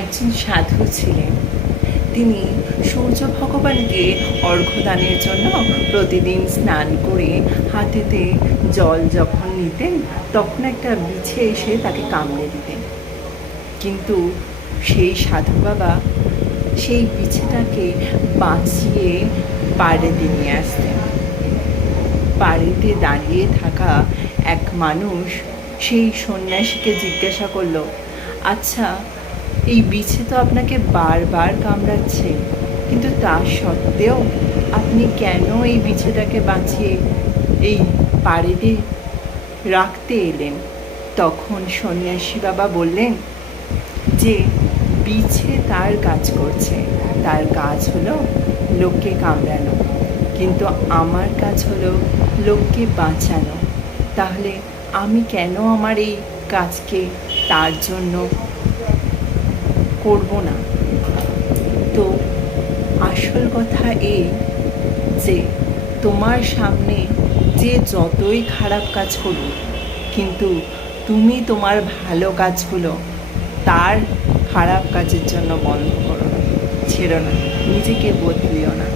একজন সাধু ছিলেন। তিনি সূর্য ভগবানকে অর্ঘ্যদানের জন্য প্রতিদিন স্নান করে হাতেতে জল যখন নিতেন, তখন একটা বিছে এসে তাকে কামড়ে দিতেন। কিন্তু সেই সাধু বাবা সেই বিছেটাকে বাঁচিয়ে বাড়িতে নিয়ে আসতেন। বাড়িতে দাঁড়িয়ে থাকা এক মানুষ সেই সন্ন্যাসীকে জিজ্ঞাসা করলো, আচ্ছা, এই বিছে তো আপনাকে বারবার কামড়াচ্ছে, কিন্তু তা সত্ত্বেও আপনি কেন এই বিছেটাকে বাঁচিয়ে এই বাড়িতে রাখতে এলেন? তখন সন্ন্যাসী বাবা বললেন যে বিছে তার কাজ করছে, তার কাজ হলো লোককে কামড়ানো, কিন্তু আমার কাজ হলো লোককে বাঁচানো। তাহলে আমি কেন আমার এই কাজকে তার জন্য করব না? তো আসল কথা এই যে তোমার সামনে যে যতই খারাপ কাজ করুক, কিন্তু তুমি তোমার ভালো কাজগুলো তার খারাপ কাজের জন্য বন্ধ করো না, ছেড়ো না, নিজেকে বদলিও না।